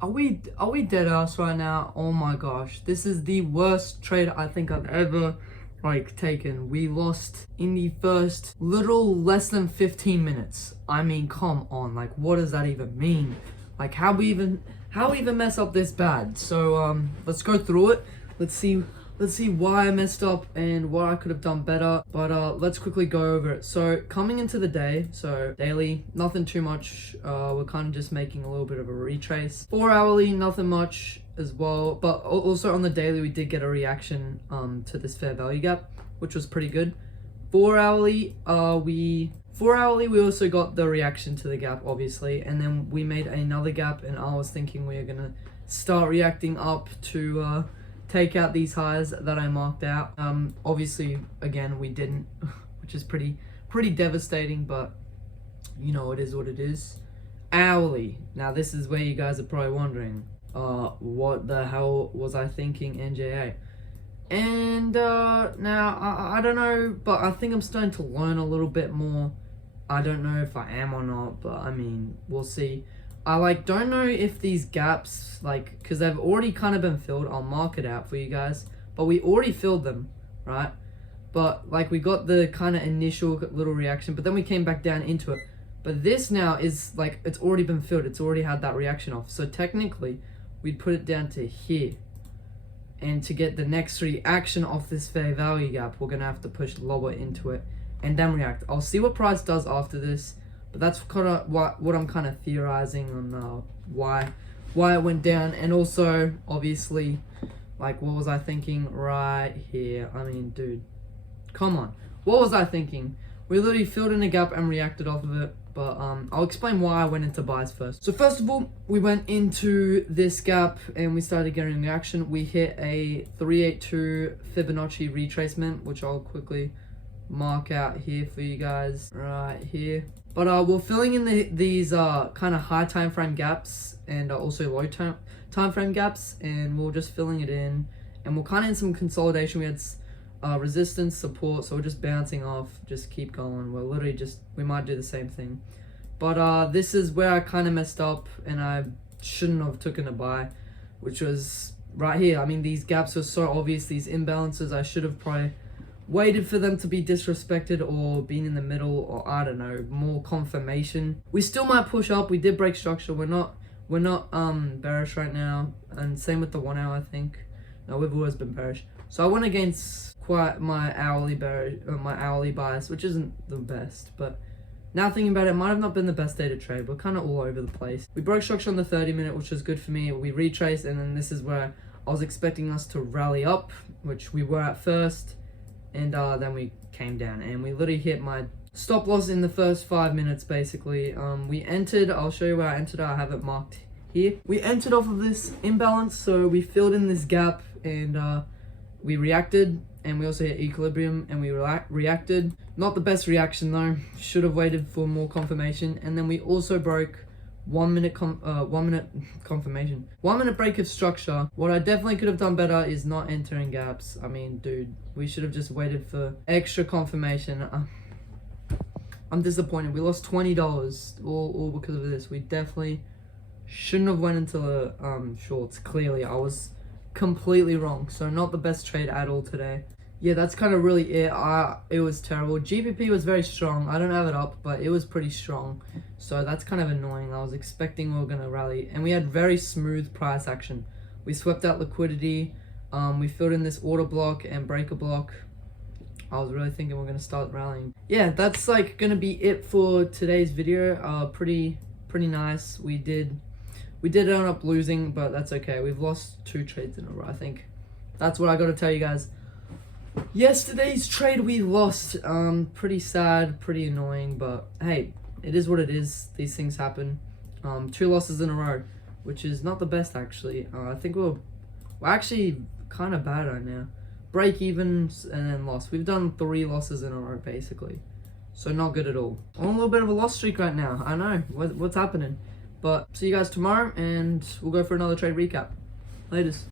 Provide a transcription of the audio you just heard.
Are we dead ass right now? Oh my gosh, this is the worst trade I think I've ever taken. We lost in the first little less than 15 minutes. I mean, come on, like what does that even mean? Like how we even mess up this bad? So let's go through it. Let's see why I messed up and what I could have done better. But let's quickly go over it. So coming into the day, so daily, nothing too much. We're kind of just making a little bit of a retrace. 4 hourly, nothing much as well. But also on the daily, we did get a reaction to this fair value gap, which was pretty good. 4 hourly, we also got the reaction to the gap, obviously, and then we made another gap, and I was thinking we were gonna start reacting up to take out these highs that I marked out. Obviously, again, we didn't, which is pretty devastating, but you know, it is what it is. Hourly. Now, this is where you guys are probably wondering, what the hell was I thinking, NJA? And now, I don't know, but I think I'm starting to learn a little bit more. I don't know if I am or not, but I mean, we'll see. I don't know if these gaps, because they've already kind of been filled. I'll mark it out for you guys, but we already filled them, right? But we got the kind of initial little reaction, but then we came back down into it. But this now is it's already been filled. It's already had that reaction off. So technically, we'd put it down to here. And to get the next reaction off this fair value gap, we're gonna have to push lower into it and then react. I'll see what price does after this. But that's kind of what I'm kind of theorizing on why it went down. And also, obviously, what was I thinking right here? I mean, dude, come on. What was I thinking? We literally filled in a gap and reacted off of it. But I'll explain why I went into buys first. So first of all, we went into this gap and we started getting reaction. We hit a 382 Fibonacci retracement, which I'll quickly mark out here for you guys right here. But we're filling in these kind of high time frame gaps and also low time frame gaps, and we're just filling it in, and we're kind of in some consolidation. We had resistance, support, so we're just bouncing off, just keep going. We're literally we might do the same thing. But this is where I kind of messed up, and I shouldn't have taken a buy, which was right here. I mean, these gaps were so obvious, these imbalances. I should have probably waited for them to be disrespected or been in the middle, or I don't know, more confirmation. We still might push up. We did break structure. We're not bearish right now, and same with the 1 hour, I think. No, we've always been bearish. So I went against quite my hourly bias, which isn't the best, but now thinking about it, it might have not been the best day to trade. We're kind of all over the place. We broke structure on the 30-minute, which was good for me. We retraced, and then this is where I was expecting us to rally up, which we were at first. And then we came down, and we literally hit my stop loss in the first 5 minutes, basically. We entered, I'll show you where I entered. I have it marked here. We entered off of this imbalance, so we filled in this gap, and we reacted, and we also hit equilibrium, and we reacted. Not the best reaction though, should have waited for more confirmation. And then we also broke 1 minute confirmation. 1 minute break of structure. What I definitely could have done better is not entering gaps. I mean, dude, we should have just waited for extra confirmation. I'm disappointed. We lost $20 all because of this. We definitely shouldn't have went into the shorts. Clearly, I was completely wrong. So not the best trade at all today. Yeah, that's kind of really it. It was terrible. GBP was very strong. I don't have it up, but it was pretty strong. So that's kind of annoying. I was expecting we were going to rally. And we had very smooth price action. We swept out liquidity. We filled in this order block and breaker block. I was really thinking we're going to start rallying. Yeah, that's going to be it for today's video. Pretty nice. We did end up losing, but that's okay. We've lost 2 trades in a row, I think. That's what I got to tell you guys. Yesterday's trade we lost. Pretty sad, pretty annoying, but hey, it is what it is. These things happen. 2 losses in a row, which is not the best actually. I think we're actually kind of bad right now. Break evens and then loss. We've done 3 losses in a row basically, so not good at all. On a little bit of a loss streak right now. I know what's happening, but see you guys tomorrow, and we'll go for another trade recap. Latest.